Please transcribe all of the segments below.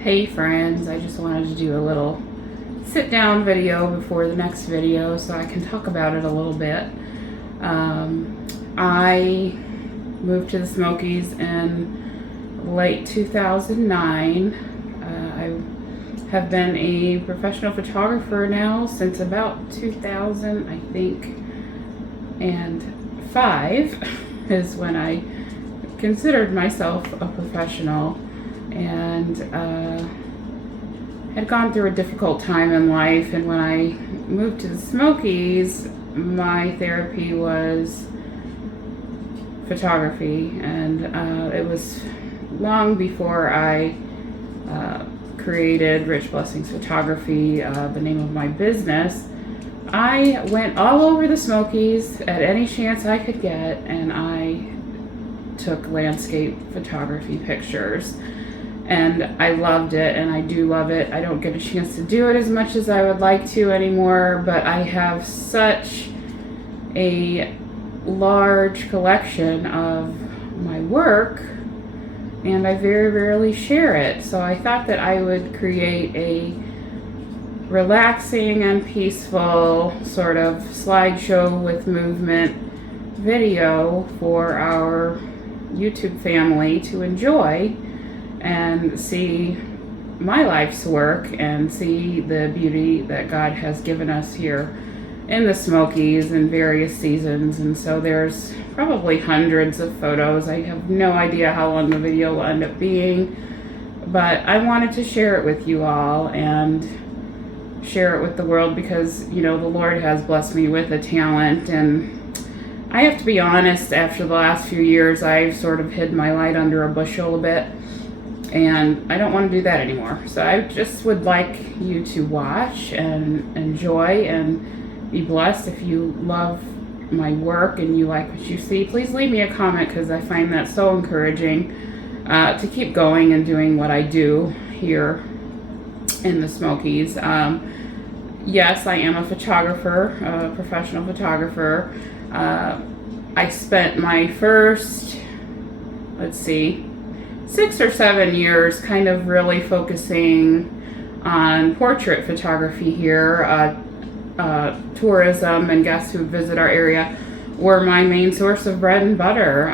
Hey friends, I just wanted to do a little sit down video before the next video so I can talk about it a little bit. I moved to the Smokies in late 2009. I have been a professional photographer now since about 2000, I think, and 5 is when I considered myself a professional, and had gone through a difficult time in life. And when I moved to the Smokies, my therapy was photography, and it was long before I created Rich Blessings Photography, the name of my business. I went all over the Smokies at any chance I could get, and I took landscape photography pictures. And I loved it, and I do love it. I don't get a chance to do it as much as I would like to anymore, but I have such a large collection of my work, and I very rarely share it. So I thought that I would create a relaxing and peaceful sort of slideshow with movement video for our YouTube family to enjoy and see my life's work and see the beauty that God has given us here in the Smokies in various seasons. And so there's probably hundreds of photos. I have no idea how long the video will end up being, but I wanted to share it with you all and share it with the world because, you know, the Lord has blessed me with a talent. And I have to be honest, after the last few years, I've sort of hid my light under a bushel a bit, and I don't want to do that anymore. So I just would like you to watch and enjoy and be blessed. If you love my work and you like what you see, please leave me a comment, because I find that so encouraging to keep going and doing what I do here in the Smokies. Yes, I am a photographer, a professional photographer. I spent my first, 6 or 7 years kind of really focusing on portrait photography here. Tourism and guests who visit our area were my main source of bread and butter.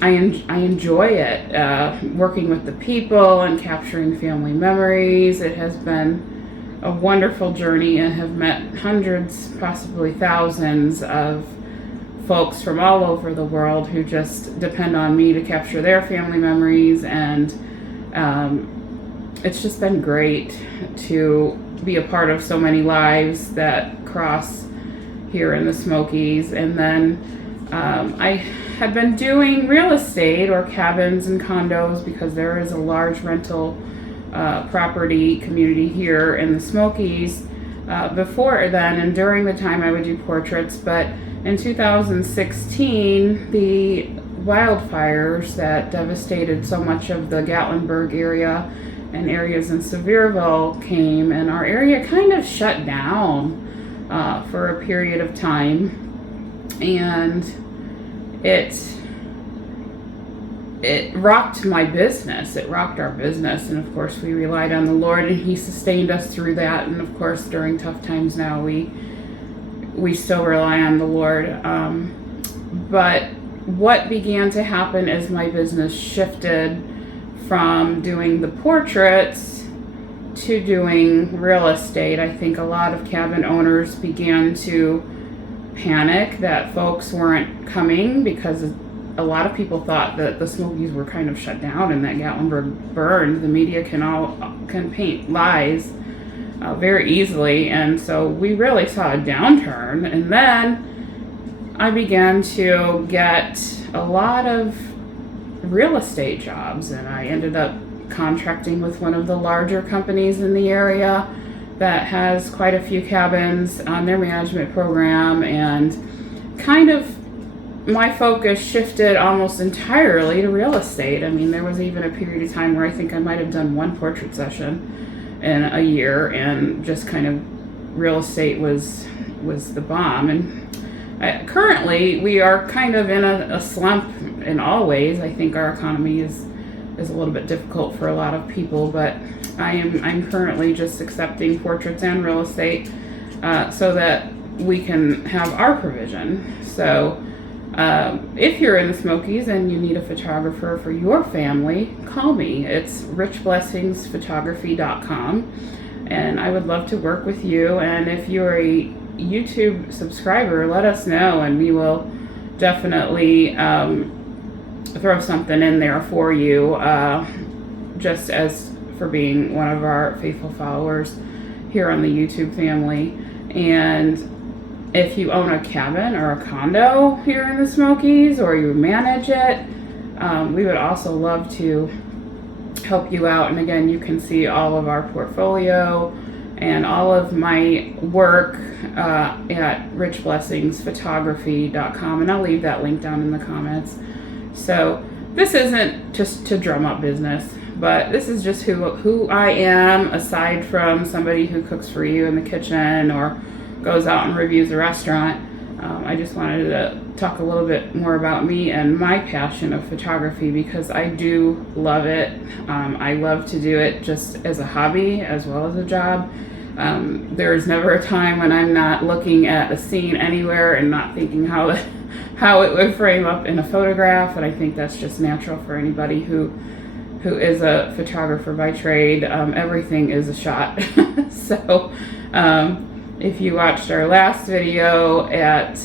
I enjoy it, working with the people and capturing family memories. It has been a wonderful journey, and have met hundreds, possibly thousands of folks from all over the world who just depend on me to capture their family memories. And it's just been great to be a part of so many lives that cross here in the Smokies. And then I had been doing real estate, or cabins and condos, because there is a large rental property community here in the Smokies before then. And during the time I would do portraits, but in 2016, the wildfires that devastated so much of the Gatlinburg area and areas in Sevierville came, and our area kind of shut down for a period of time, and it rocked my business. It rocked our business, and of course we relied on the Lord, and He sustained us through that. And of course during tough times now we still rely on the Lord. But what began to happen as my business shifted from doing the portraits to doing real estate, I think a lot of cabin owners began to panic that folks weren't coming, because a lot of people thought that the Smokies were kind of shut down and that Gatlinburg burned. The media can paint lies very easily, and so we really saw a downturn. And then I began to get a lot of real estate jobs, and I ended up contracting with one of the larger companies in the area that has quite a few cabins on their management program, and kind of my focus shifted almost entirely to real estate. I mean, there was even a period of time where I think I might have done one portrait session in a year, and just kind of real estate was the bomb. And currently we are kind of in a slump in all ways. I think our economy is is a little bit difficult for a lot of people, but I'm currently just accepting portraits and real estate so that we can have our provision. So if you're in the Smokies and you need a photographer for your family, call me. It's richblessingsphotography.com, and I would love to work with you. And if you're a YouTube subscriber, let us know, and we will definitely throw something in there for you, just as for being one of our faithful followers here on the YouTube family. And if you own a cabin or a condo here in the Smokies, or you manage it, we would also love to help you out. And again, you can see all of our portfolio and all of my work at richblessingsphotography.com, and I'll leave that link down in the comments. So this isn't just to drum up business, but this is just who I am, aside from somebody who cooks for you in the kitchen or goes out and reviews a restaurant. I just wanted to talk a little bit more about me and my passion of photography, because I do love it. I love to do it just as a hobby as well as a job. There is never a time when I'm not looking at a scene anywhere and not thinking how it would frame up in a photograph. And I think that's just natural for anybody who is a photographer by trade. Everything is a shot. So if you watched our last video at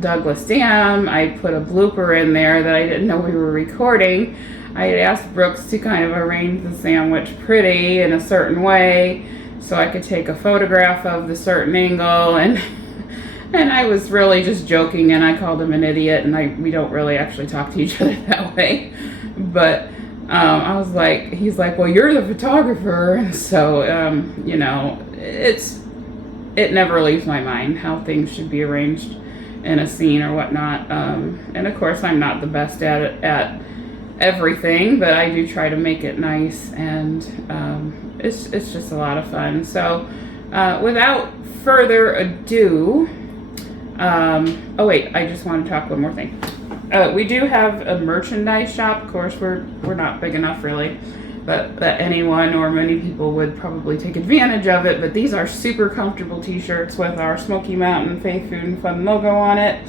Douglas Dam, I put a blooper in there that I didn't know we were recording. I had asked Brooks to kind of arrange the sandwich pretty in a certain way so I could take a photograph of the certain angle, and I was really just joking, and I called him an idiot, and we don't really actually talk to each other that way. But I was like, he's like, well, you're the photographer. And so, you know, it never leaves my mind how things should be arranged in a scene or whatnot. And of course, I'm not the best at everything, but I do try to make it nice, and it's just a lot of fun. So without further ado, oh wait, I just want to talk one more thing. We do have a merchandise shop. Of course, we're not big enough really, but that anyone or many people would probably take advantage of it. But these are super comfortable t-shirts with our Smoky Mountain Faith, Food, and Fun logo on it.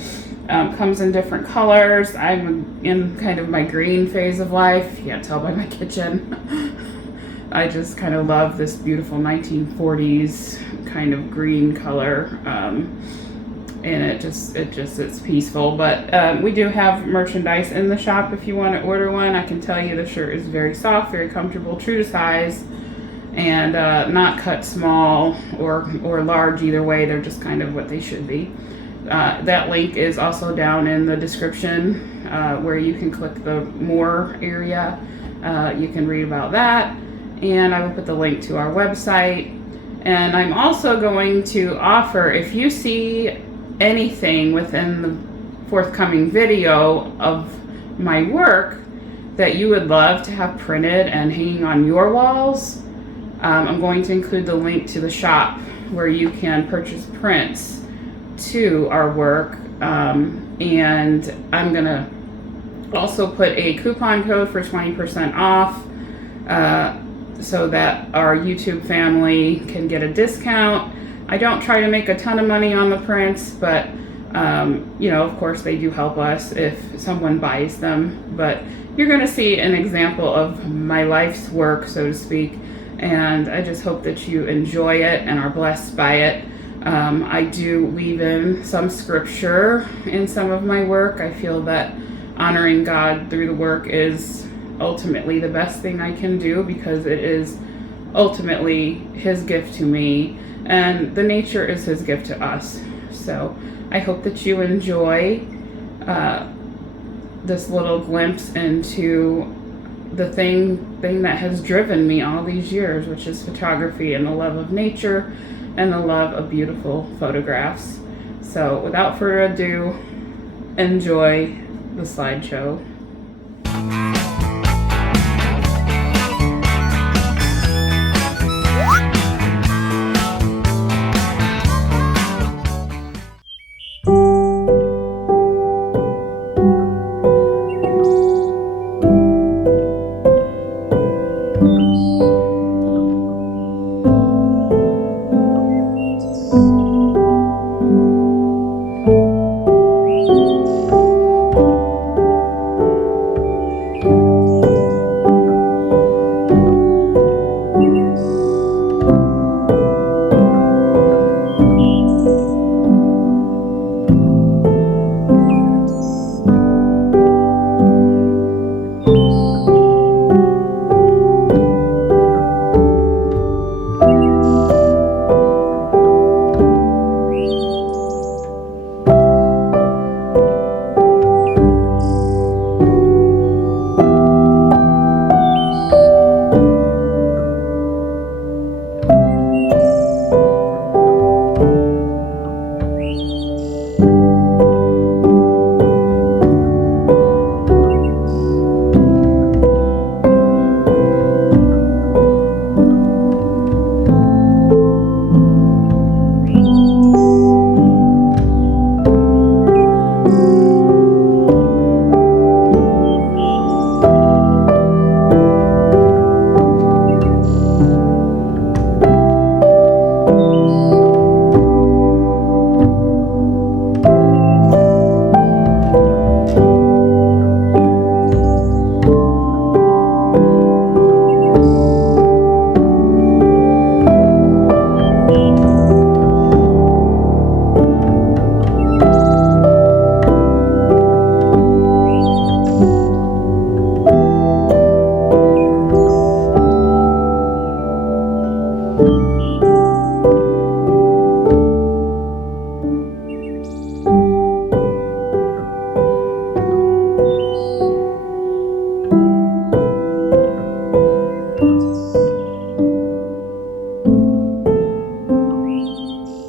Comes in different colors. I'm in kind of my green phase of life. You can't tell by my kitchen. I just kind of love this beautiful 1940s kind of green color. And it's peaceful. But we do have merchandise in the shop if you want to order one. I can tell you the shirt is very soft, very comfortable, true to size, and not cut small or large either way. They're just kind of what they should be. That link is also down in the description where you can click the more area. You can read about that, and I will put the link to our website. And I'm also going to offer, if you see anything within the forthcoming video of my work that you would love to have printed and hanging on your walls, I'm going to include the link to the shop where you can purchase prints to our work, and I'm gonna also put a coupon code for 20% off so that our YouTube family can get a discount. I don't try to make a ton of money on the prints, but you know, of course they do help us if someone buys them. But you're gonna see an example of my life's work, so to speak, and I just hope that you enjoy it and are blessed by it. I do weave in some scripture in some of my work. I feel that honoring God through the work is ultimately the best thing I can do, because it is ultimately His gift to me, and the nature is His gift to us. So I hope that you enjoy this little glimpse into the thing that has driven me all these years, which is photography and the love of nature and the love of beautiful photographs. So without further ado, enjoy the slideshow.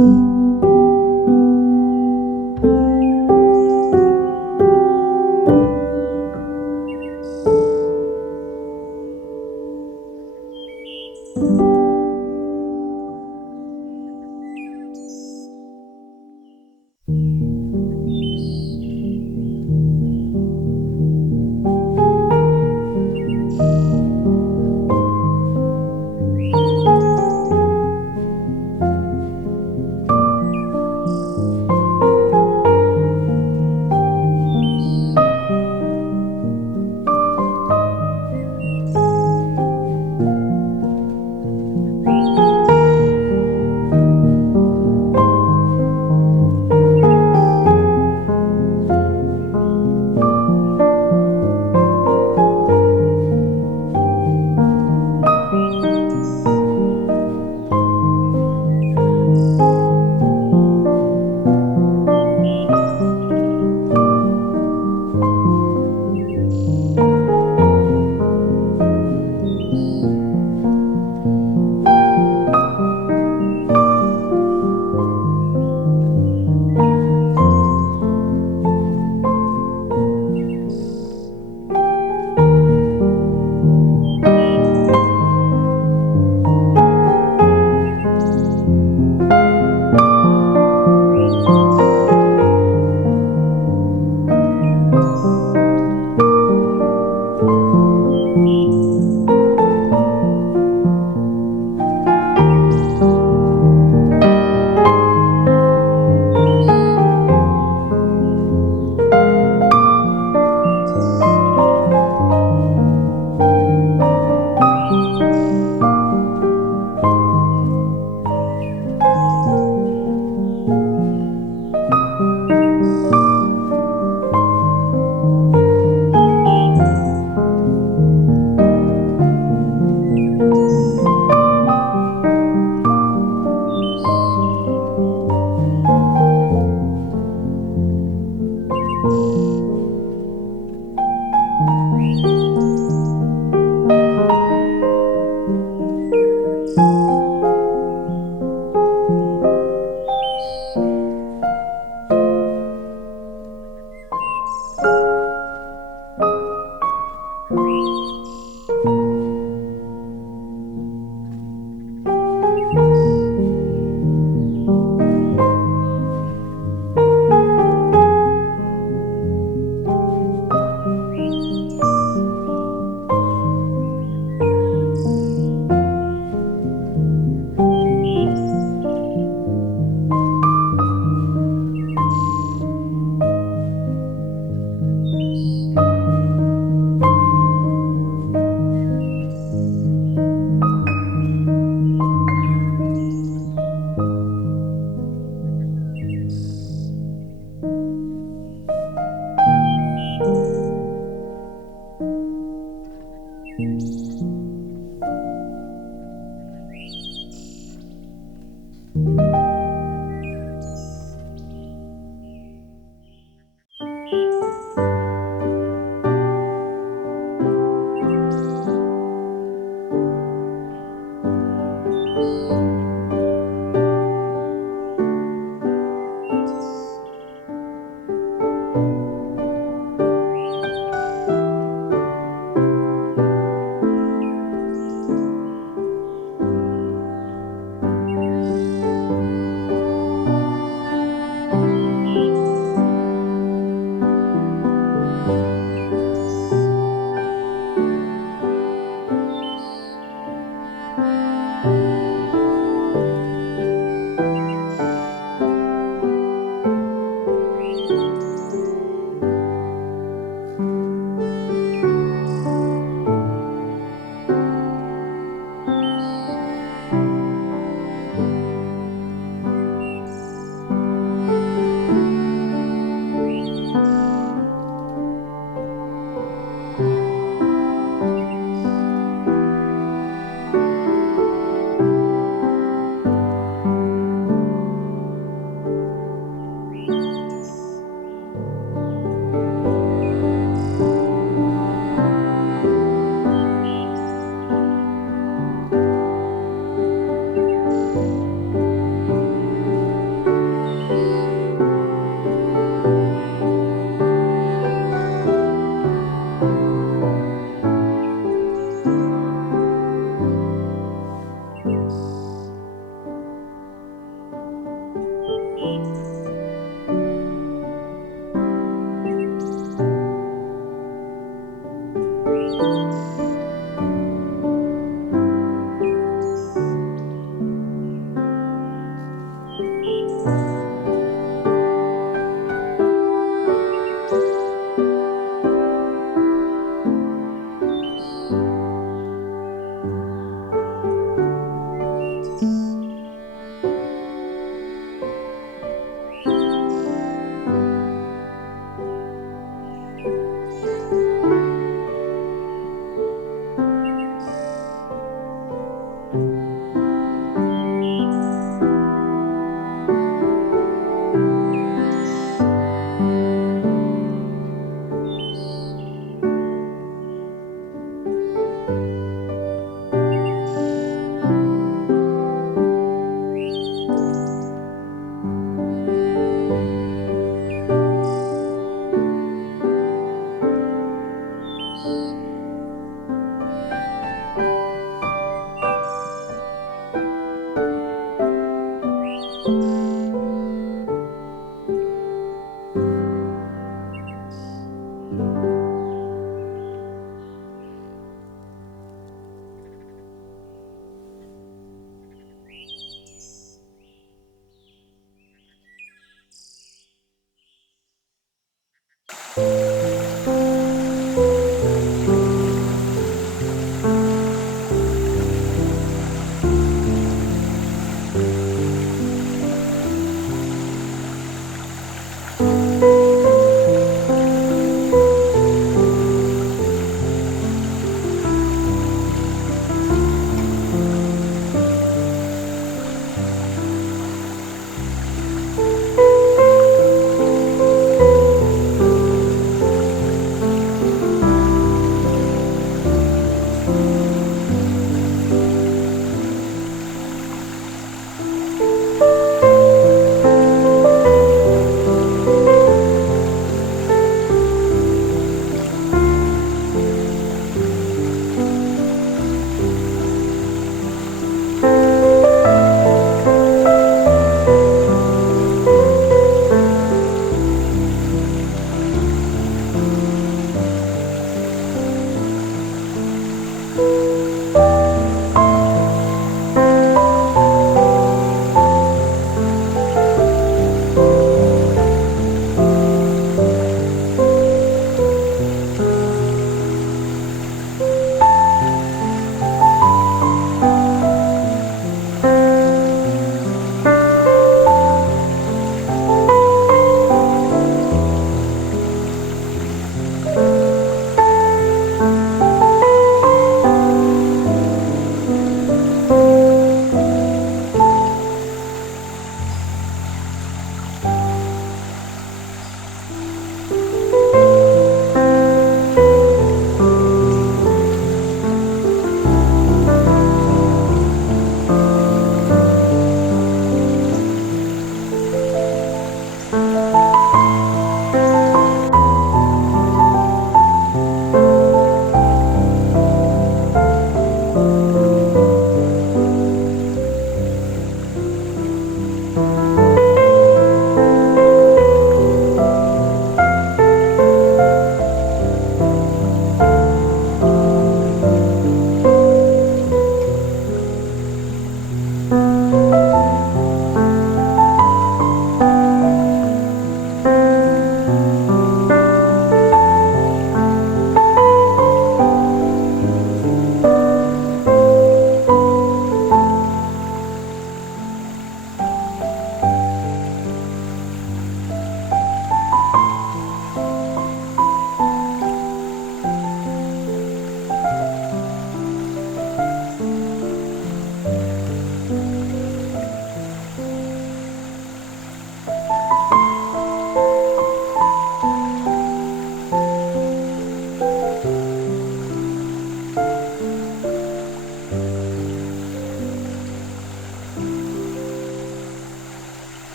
Smoky.